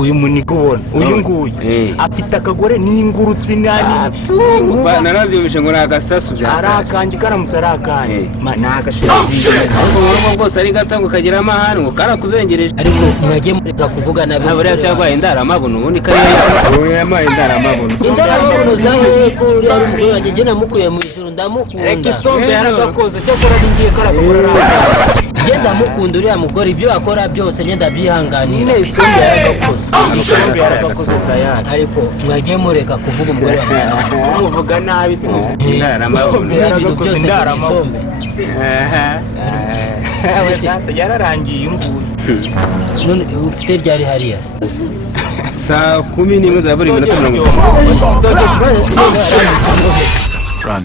uyu munigo wona uyu nguyu afite akagore n'ingurutsi nani narabyumvishe ngo nagasasu bya arakangi karamutse arakanje nagashira bose ari gatango kagira amahano ngo karakuzengereje ariko mwagiye mureka kuvuga nabi abari se yabaye indaramabuno ubundi kare yabaye indaramabuno zawe ko uri ari umugore wanjye je namukuye mu ijuru ndamukunda reka isombe yaragakoze cyo kora ningiye karakora genda mukunda uriya mugore ibyo akora byose ngenda byihanganira ne isombe yaragakoze tayari ariko mwagiye mureka kuvuga umugore wanjye umuvuga nabi tu indaramabuno yaragakoze indaramabuno yararangiye nguyu none ufite ryari hariya saa 11 za buri minota 30 Run.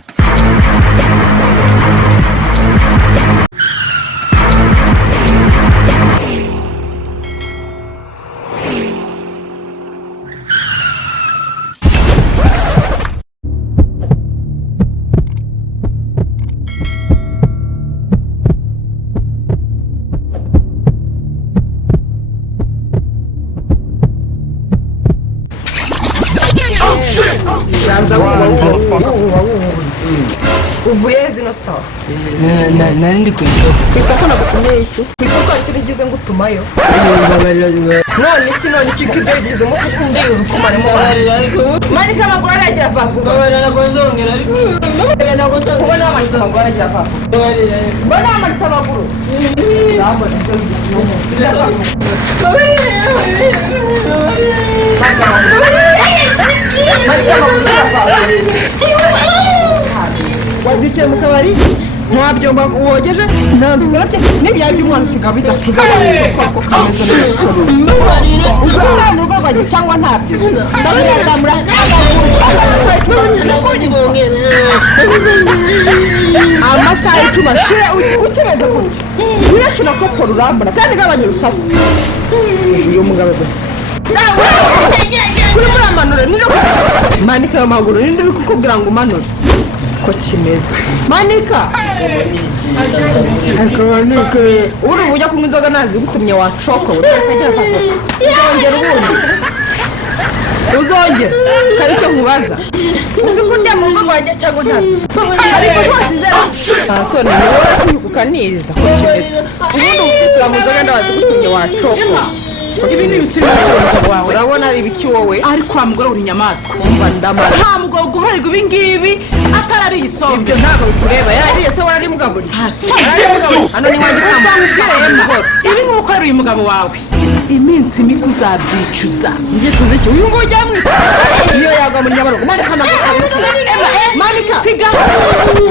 uvuye zino sawa nari ndi ku isoko nagutumye iki ku isoko kirigeze ngutumayo none iki kidegize umunsi kundi urukumaremo marika amaguru aragira vavuga nakozongera ariko ubona amanitse amaguru aragira vavuga ubona amanitse amaguru wabikiye mu kabari nta byombo wogeje ntanzgarabye n'ibyaye by'umwana usiga bidafuza ko kameze neza uzaba mu rugo rwanjye cyangwa ntabyo ndabizamura amasaha y'icuma utemeze gutya wirashira ko kora urambura kandi gabanya urusaku uyu mugabo kuri muramanura ninde manika ayo maguru ninde uri kukubwira ngo umanure ko kimeze manika uri bujya kunywa inzoga nazi gutumye wacoko uzongera kari cyo nkubaza uzi kurya mu rugo rwanjye cyangwa ntabyo ariko rwose izera ntasone ni wowe kunyukuka niza ko kimeze ubundi ukitira mu nzoga ndabazi gutumye wacoko ibi ni ibiki wawe urabona ari ibiki wowe ariko wa mugore uri inyamaswa umva ndamara nta mugabo guharirwa ibi ngibi atarari isombe ibyo ntabwo bikureba yarariye se warari mugabo hano ni wanjye kamugore ibi ni uko ari uyu mugabo wawe iminsi mike uzabyicuza ngicuza iki uyu nguyu ujya mwita iyo yagwa mu nyabarongo manika manika siga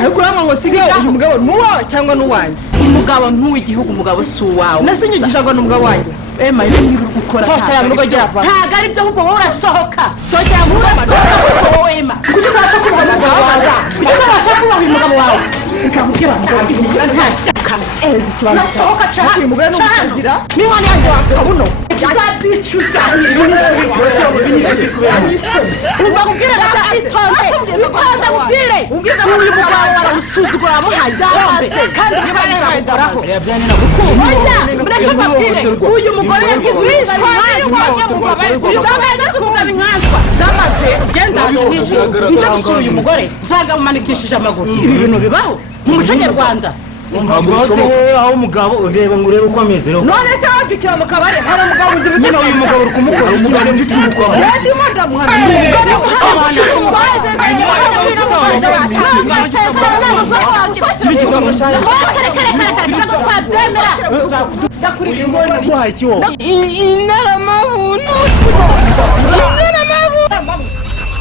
ariko urabona ngo siga uyu mugabo ni uwawe cyangwa ni uwanjye umugabo ntuw'igihugu umugabo si uwawe nasinyigishagwa n'umugabo wanjye ema ibi ngibi gukora sohokera mu rugo girava ntago ari byo ahubwo wowe urasohoka sohokera mu rugo urasohoka wowe ema kuki utabasha kubaha umugabo wawe kuki utabasha kubaha uyu mugabo wawe ikakubwira ngo ntigira ntakaka urasohoka caha uyu mugore n'umukazira n'inkoni yanjye wavuga buno uzabyicuza uva kubwira bata itonde itonde mubwire ubwiza uyu mugabo waramusuzugura wamuhaye isombe kandi niba nzamukoraho mureke mbabwire uyu mugore yagize ndamaze genda nje gusura uyu mugore zagamumanikishije amaguru ibi bintu bibaho mu muco nyarwanda Ambrose aho umugabo ureba ngo urebe uko ameze none se wabikira mu kabari hari umugabo uzi ubuti uyu mugabo uri kumukora umugabo ndicubukwa yandi madamu hari umugore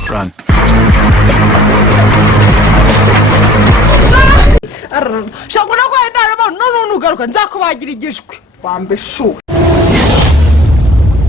Run. shakuna kwa ndara none ugaruka nzakubagira igishwe wambe shu